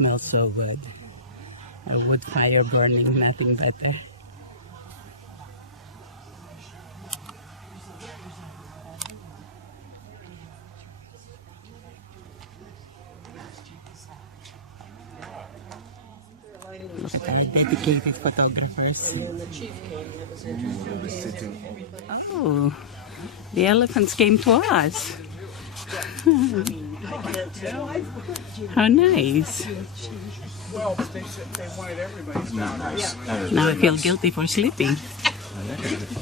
smells so good. A wood fire burning, nothing better. Look at our dedicated photographers. Oh, the elephants came to us. How nice. Well, they wanted everybody's down there. Now I feel guilty for sleeping.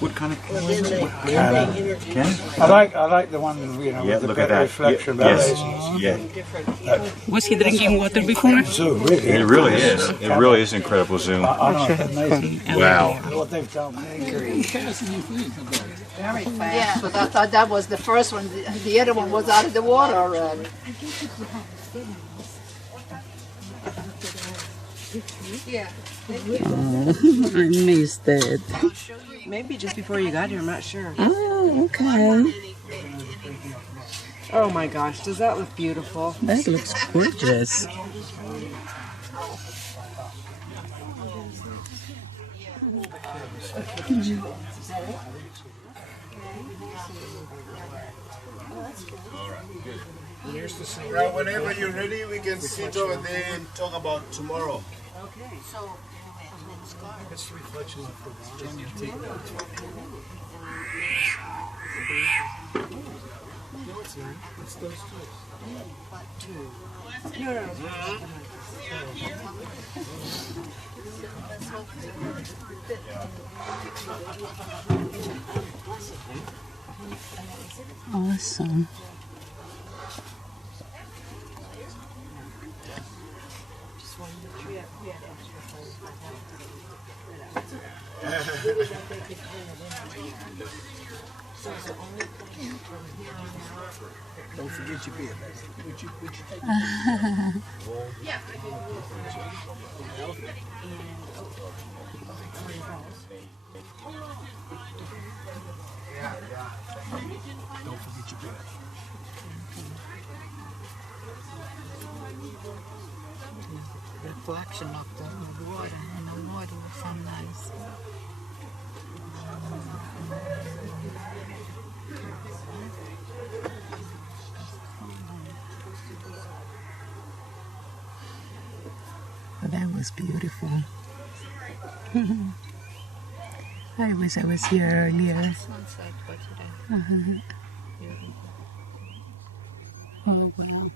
What kind of I like the one, you know, with the look at that. reflection. Was he drinking water before? Zoom, really. It really is. It really is incredible zoom. I know, it's amazing. Wow. What they've done. Very fast. Yeah, but I thought that was the first one. The other one was out of the water already. Yeah. I missed it. Maybe just before you got here, I'm not sure. Oh, okay. Oh my gosh, does that look beautiful? That looks gorgeous. Right, whenever you're ready, we can sit over there and talk about tomorrow. Okay. So, It's the reflection of the John, you take that. No, it's not. It's those two. Awesome. Don't forget your beer, baby. Would you take Don't forget your beer. reflection of the water, and the water was so nice. Oh, that was beautiful. I wish I was here earlier. Sunset for today. Oh, wow.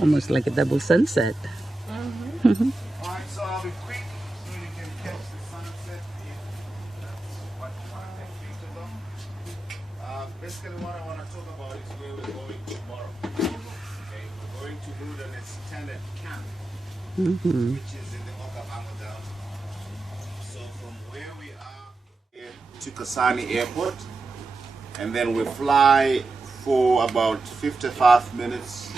Almost like a double sunset. Alright, so I'll be quick so you can catch the sunset if that's what you want to take pictures of. Basically what I want to talk about is where we're going tomorrow. Okay, we're going to build an extended camp, which is in the Okavango Delta. So from where we are to Kasane Airport, and then we fly for about 55 minutes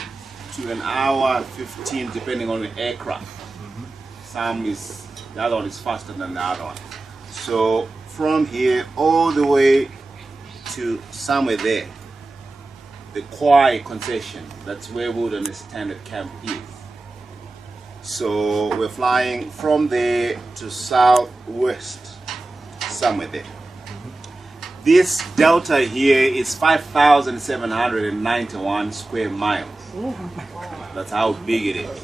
to an hour 15 depending on the aircraft. The other one is faster than the other one. So from here all the way to somewhere there, the Kwai concession, that's where Wilderness Standard Camp is. So we're flying from there to southwest, somewhere there. This delta here is 5,791 square miles. That's how big it is.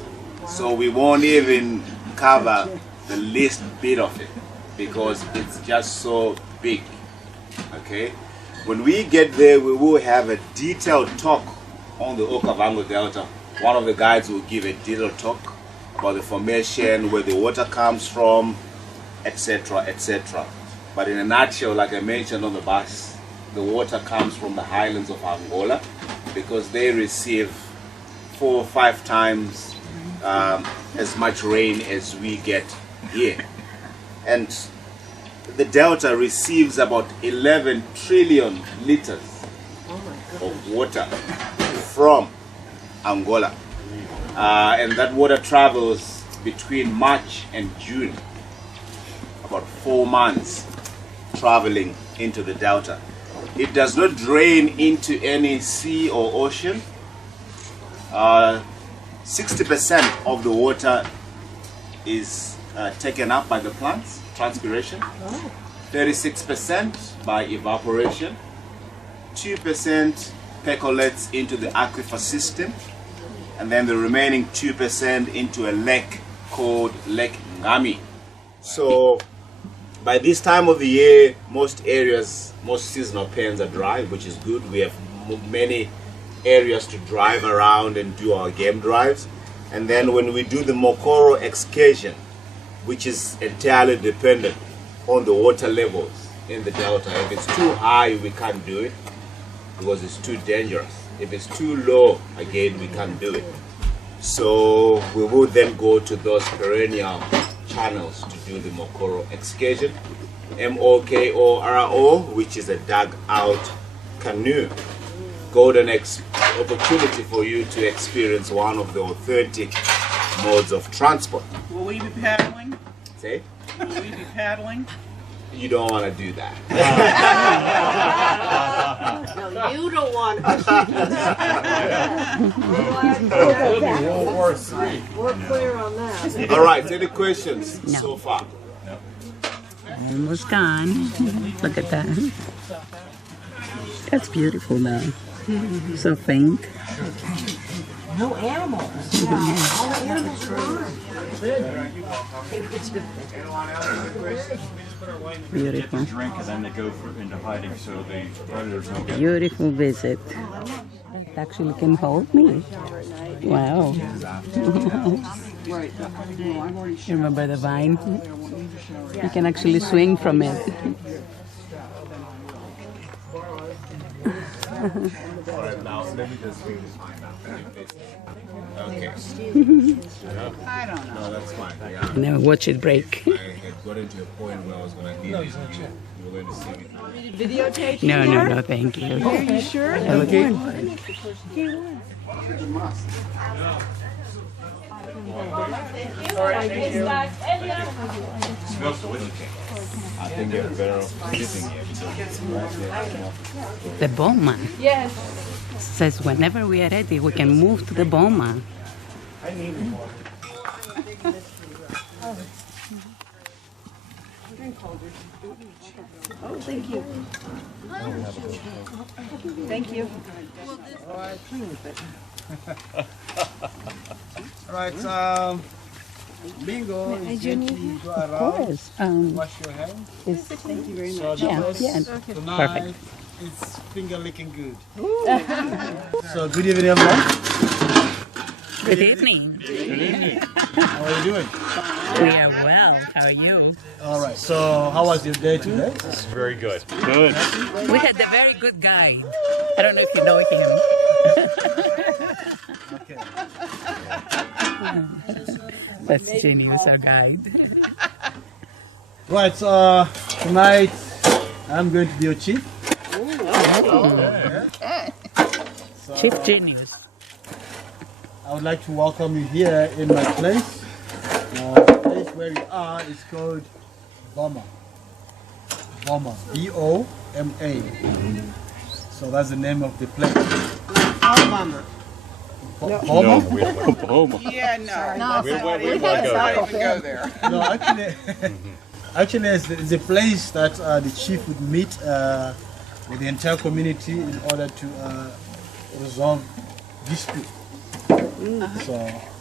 So we won't even cover the least bit of it because it's just so big. Okay? When we get there, we will have a detailed talk on the Okavango Delta. One of the guides will give a detailed talk about the formation, where the water comes from, etc., etc. But in a nutshell, like I mentioned on the bus, the water comes from the highlands of Angola because they receive 4 or 5 times as much rain as we get here. And the delta receives about 11 trillion liters of water from Angola. And that water travels between March and June, about 4 months, traveling into the delta. It does not drain into any sea or ocean. 60% of the water is taken up by the plants, transpiration. 36% by evaporation. 2% percolates into the aquifer system. And then the remaining 2% into a lake called Lake Ngami. So by this time of the year, most areas, most seasonal pens are dry, which is good. We have many areas to drive around and do our game drives. And then when we do the Mokoro excursion, which is entirely dependent on the water levels in the delta. If it's too high, we can't do it because it's too dangerous. If it's too low, again, we can't do it. So we will then go to those perennial channels to do the Mokoro excursion. Mokoro, which is a dug out canoe. Golden opportunity for you to experience one of the authentic modes of transport. Will we be paddling? Say? Will we be paddling? You don't want to do that. No, you don't want We're clear on that. All right, any questions No. so far? Almost gone. Look at that. That's beautiful though. So faint. No animals. All the animals are gone. Beautiful. Drink and then they go into hiding so the predators don't get. Beautiful visit. It actually can hold me. Wow. You remember the vine? You can actually swing from it. Okay. I don't know. No, that's fine. Yeah. Now watch it break. I had got into a point where I was going to need it. You were going to see me. Videotape? No, thank you. Are you sure? Okay. I think they're better off keeping it. The boma. Yes. Says whenever we are ready, we can move to the boma. Oh, thank you. Thank you. All right, bingo. Gently go Of around. course. Wash your hands. Thank you very So much. Yeah. tonight, Perfect. it's finger licking good. So good evening, everyone. Good evening. How are you doing? We are well. How are you? All right. So how was your day today? It's very good. Good. We had a very good guide. I don't know if you know him. Okay. That's Genius, our guide. Right. Tonight, I'm going to be your chief. Chief Genius. I would like to welcome you here in my place. The place where we are is called Boma. Boma. B-O-M-A. So that's the name of the place. Bummer. Boma? we don't go home. Yeah, no. We won't go there. Go there. No, actually, it's a place that the chief would meet with the entire community in order to resolve dispute. So,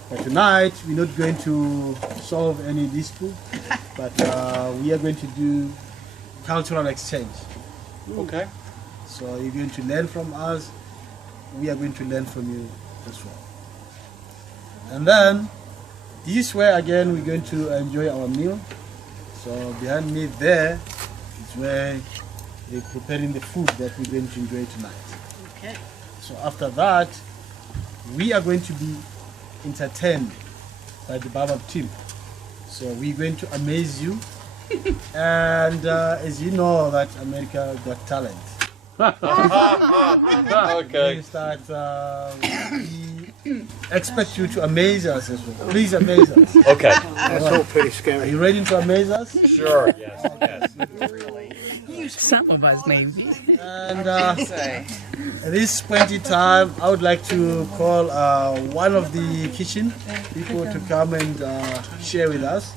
for tonight, we're not going to solve any dispute, but we are going to do cultural exchange. Okay. So you're going to learn from us, we are going to learn from you as well. And then, this way again, we're going to enjoy our meal. So behind me there is where they're preparing the food that we're going to enjoy tonight. Okay. So after that, we are going to be entertained by the Baobab team. So we're going to amaze you. And as you know that America got talent. Okay. We start, we expect you to amaze us as well. Please amaze us. Okay. That's all pretty scary. Are you ready to amaze us? Sure. Yes. Yes. Some of us maybe. And at this point in time, I would like to call one of the kitchen people to come and share with us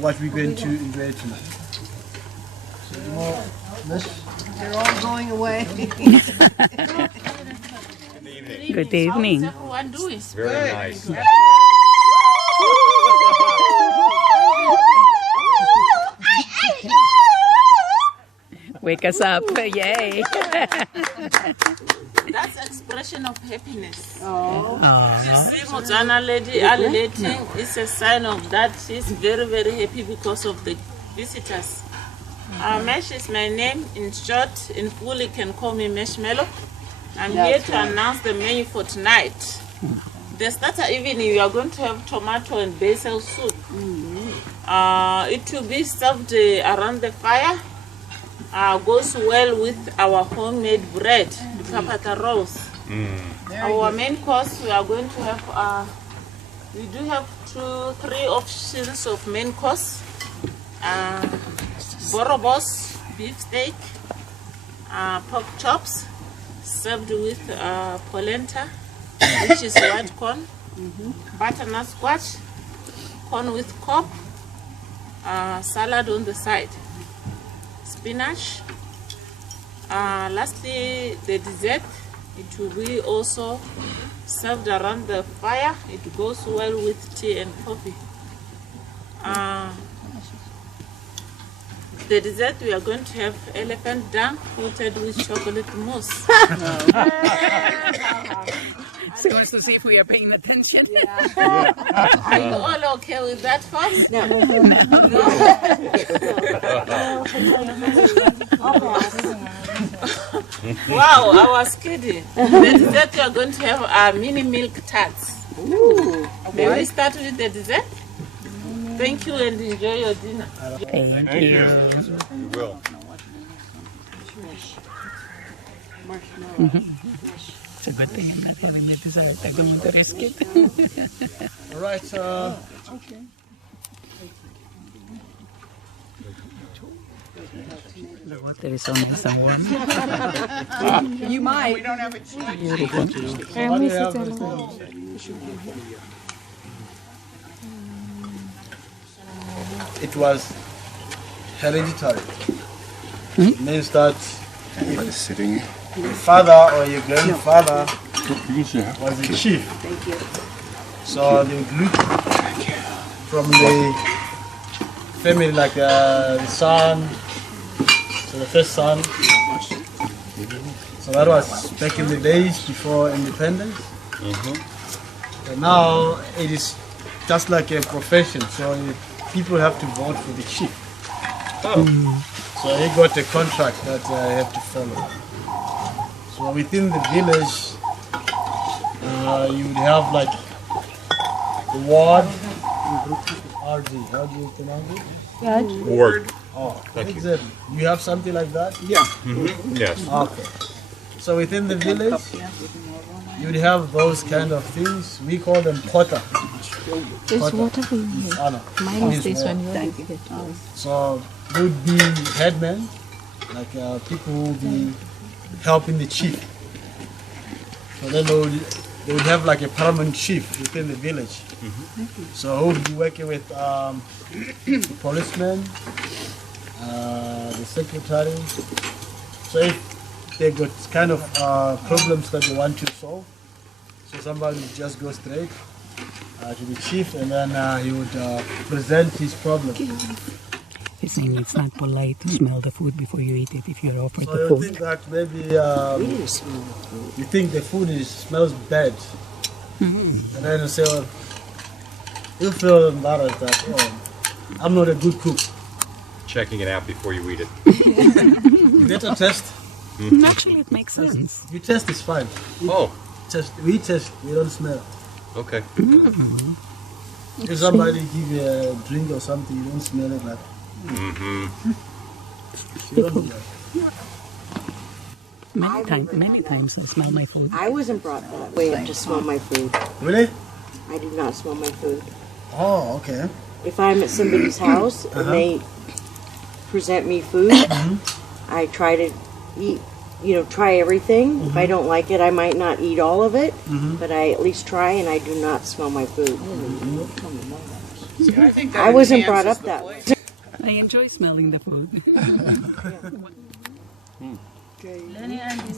what we're going to enjoy tonight. So, They're all going away. Good evening. How's everyone doing? Very nice. Wake us up. Yay. That's expression of happiness. Aww. See, Botswana lady alulating is a sign of that she's very, very happy because of the visitors. Mesh is my name. In short, in full, you can call me Marshmallow. I'm here to announce the menu for tonight. The starter evening, we are going to have tomato and basil soup. It will be served around the fire. Goes well with our homemade bread, the papata rolls. Our main course, we are going to have, we do have 3 options of main course. Borobos, beef steak, pork chops, served with polenta, which is white corn, butternut squash, corn with cob, salad on the side, spinach. Lastly, the dessert, it will be also served around the fire. It goes well with tea and coffee. The dessert, we are going to have elephant dung coated with chocolate mousse. So he wants to see if we are paying attention. Are you all okay with that, folks? Wow, I was kidding. The dessert, we are going to have mini milk tarts. May we start with the dessert? Thank you and enjoy your dinner. Thank you. We will. It's a good thing I'm not having the dessert. I don't want to risk it. all right. The water is so nice and warm. You might. Beautiful. What do you have? It was hereditary. It means that Sitting. your father or your grandfather was a chief. So they would look from the family, like the son, so the first son. So that was back in the days before independence. And now it is just like a profession. So people have to vote for the chief. So he got a contract that I have to follow. So within the village, you would have like the ward, RD. How do you pronounce it? Ward. Oh, exactly. You have something like that? Yes. Okay. So within the village, you would have those kind of things. We call them potter. There's water for you. Mine is this one. Thank you. So they would be headmen, like people who would be helping the chief. So then they would have like a permanent chief within the village. So who would be working with the policeman, the secretary. So if they got kind of problems that they want to solve, so somebody would just go straight to the chief, and then he would present his problem. He's saying it's not polite to smell the food before you eat it if you're offered So the you food. think that maybe you think the food smells bad, and then you say, well, you feel embarrassed that, oh, I'm not a good cook. Checking it out before you eat it. You better test. Actually, it makes sense. You test is fine. Oh, We test, we don't smell. okay. If somebody give you a drink or something, you don't smell it like. You don't do that. Many times I smell my food. I wasn't brought that way up to smell my food. Really? I do not smell my food. Oh, okay. If I'm at somebody's house and they present me food, I try to eat, try everything. If I don't like it, I might not eat all of it, but I at least try, and I do not smell my food. I wasn't brought up that way. I enjoy smelling the food.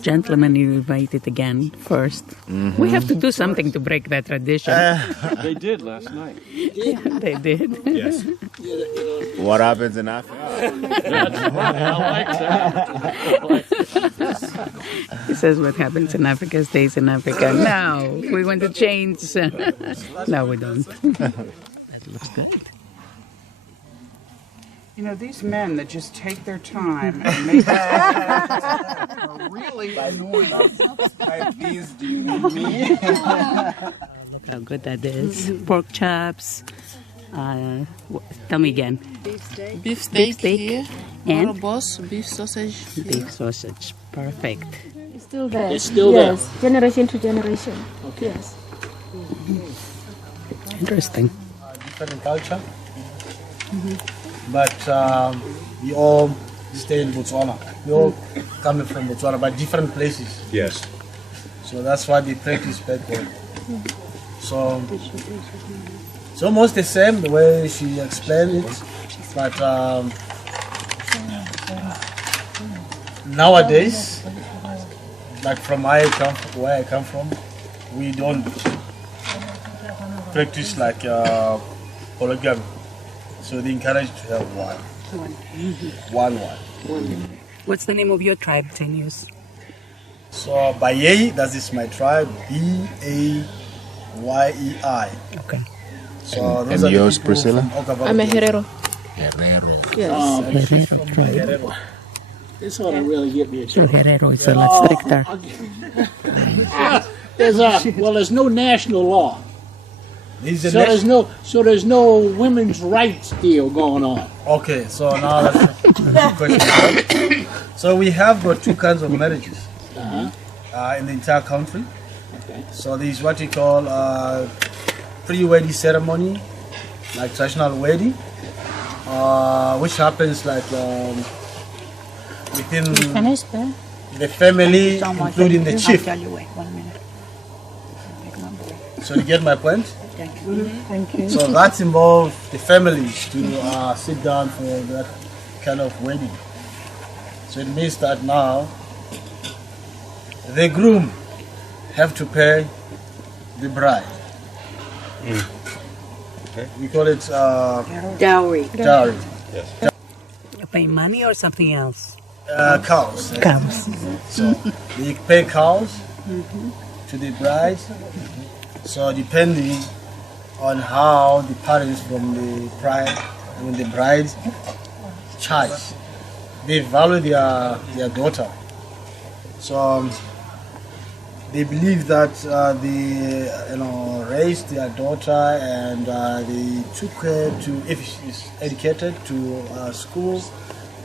Gentlemen, you invited again first. We have to do something to break that tradition. They did last night. Yeah, they did. Yes. What happens in Africa? He says what happens in Africa stays in Africa. No, we want to change. No, we don't. That looks good. These men that just take their time and make are really annoying. By these, do you mean me? Look how good that is. Pork chops. Tell me again. Beef steak, steak here. and Boss, beef sausage. beef sausage. Perfect. It's still there. It's still yes, generation to generation. Okay. Yes. Interesting. Different culture. But we all stay in Botswana. We all coming from Botswana, but different places. Yes. So that's why they practice back home. So it's almost the same the way she explained it, but nowadays, like from where I come from, we don't practice like polygamy. So they encourage to have one. One. What's the name of your tribe, Tenius? So Bayei, that is my tribe, Bayei. Okay. So And yours, Priscilla? I'm a Herero. Herero tribe. This ought to really get me a So joke. Herero is a lot stricter. There's no national law. This is So the there's no women's rights deal going on. Okay, so now that's a good question. So we have got two kinds of marriages in the entire country. Okay. So there is what we call pre-wedding ceremony, like traditional wedding, which happens like within the family, including the chief. So you get my point? Thank you. So that involves the families to sit down for that kind of wedding. So it means that now the groom have to pay the bride. We call it Dowry. dowry. You pay money or something else? Cows. Cows. So they pay cows to the bride. So depending on how the parents from the bride charge, they value their daughter. So they believe that they raised their daughter and they took her to, if she's educated, to school,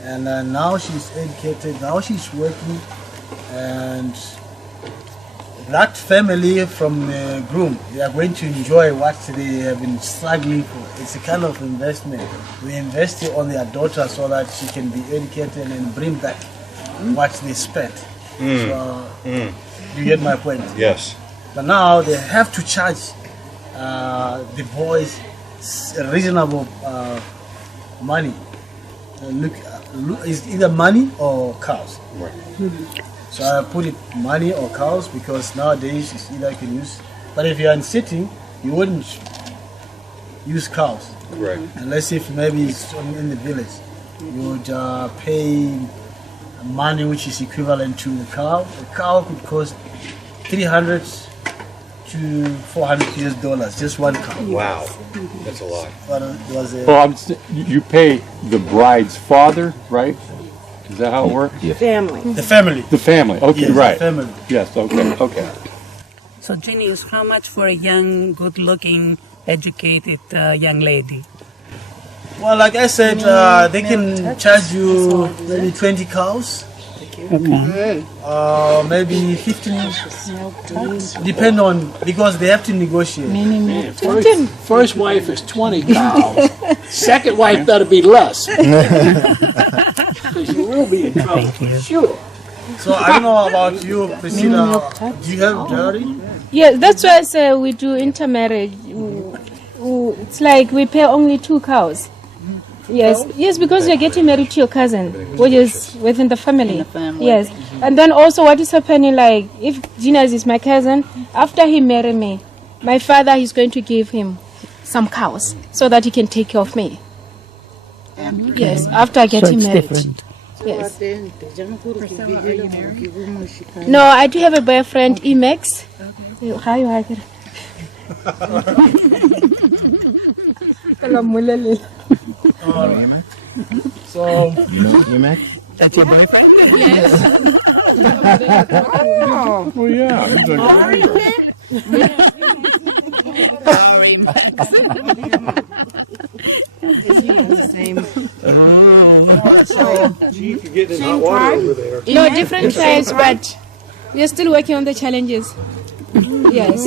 and now she's educated, now she's working, and that family from the groom, they are going to enjoy what they have been struggling for. It's a kind of investment. We invest it on their daughter so that she can be educated and bring back what they spent. So, you get my point? Yes. But now they have to charge the boys reasonable money. Look, it's either money or cows. Right. So I put it money or cows because nowadays it's either you can use. But if you are in sitting, you wouldn't use cows. Correct. Unless if maybe it's in the village, you would pay money which is equivalent to the cow. A cow could cost $300 to $400 US, just one cow. Wow. That's a lot. But it was a, Well, you pay the bride's father, right? Is that how it works? Family. the family. The family. Okay, Yes, right. the family. Yes. Okay. So, Genius, how much for a young, good-looking, educated young lady? Well, like I said, they can charge you maybe 20 cows. Okay. Maybe 15, depend on, because they have to negotiate. First wife is 20 cows. Second wife better be less. 'Cause you You'll be in trouble. Thank you. Sure. So I don't know about you, Priscilla. Do you have dowry? Yeah, that's why I say we do intermarriage. It's like we pay only 2 cows. Yes, yes, because you're getting married to your cousin, which is within the family. Yes, and then also what is happening, like if Ginas is my cousin, after he married me, my father is going to give him some cows so that he can take care of me. Yes, after getting So it's married. different. Yes. No, I do have a boyfriend, Emex. Hi, So You know Emac? That's your boyfriend? Yes. Oh yeah. He's Sorry, Max. Chief, you're getting in hot water over there. No, different tribes, but we are still working on the challenges. Yes.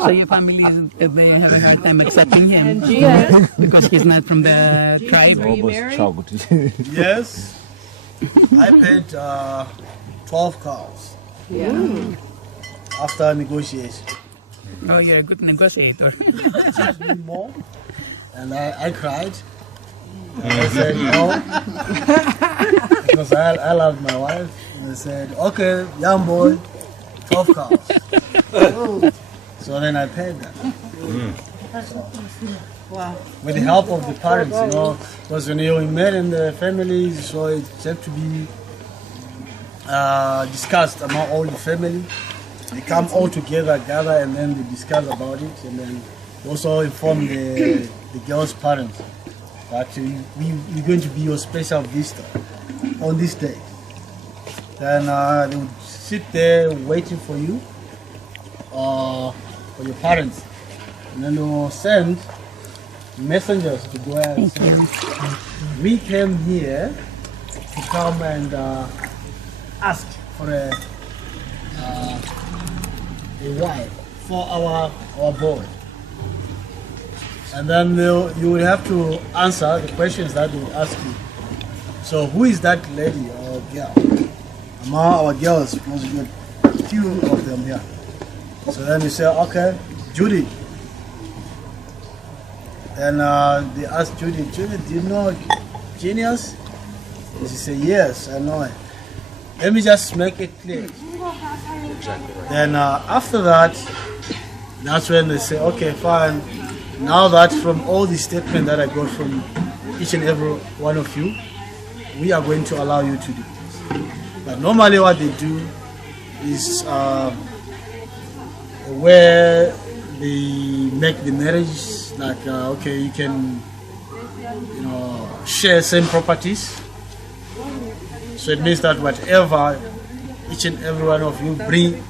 So your family is they have a hard time accepting him Yes. because he's not from the tribe. yes, I paid 12 cows. After negotiation. Oh, you're a good negotiator. Charged me more, and I cried. And I said no, because I love my wife. And I said, okay, young boy, 12 cows. So then I paid that. Wow. With the help of the parents, you know, because when you're married in the family, so it has to be discussed among all the family. They come all together, gather, and then they discuss about it, and then also inform the girl's parents that we're going to be your special visitor on this day. Then they would sit there waiting for you, for your parents, and then they will send messengers to go and say, we came here to come and ask for a wife for our boy. And then you will have to answer the questions that they will ask you. So who is that lady or girl? Among our girls, because we got a few of them here. So then you say, okay, Judy. And they ask Judy, do you know Genius? And she said, yes, I know it. Let me just make it clear. Then after that, that's when they say, okay, fine. Now that from all the statements that I got from each and every one of you, we are going to allow you to do this. But normally what they do is where they make the marriage like, okay, you can, share same properties. So it means that whatever each and every one of you bring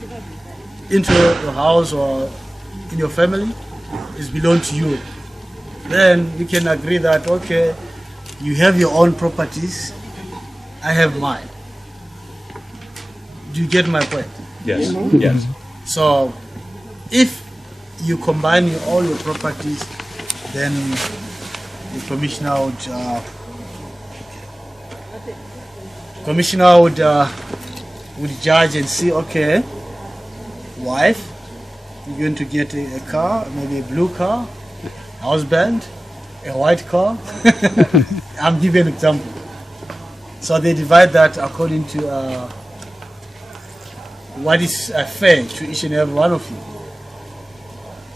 into your house or in your family is belong to you. Then we can agree that, okay, you have your own properties, I have mine. Do you get my point? Yes. Yes. So if you combine all your properties, then the commissioner would judge and see, okay, wife, you're going to get a car, maybe a blue car, husband, a white car. I'm giving an example. So they divide that according to what is fair to each and every one of you.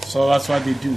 So that's what they do.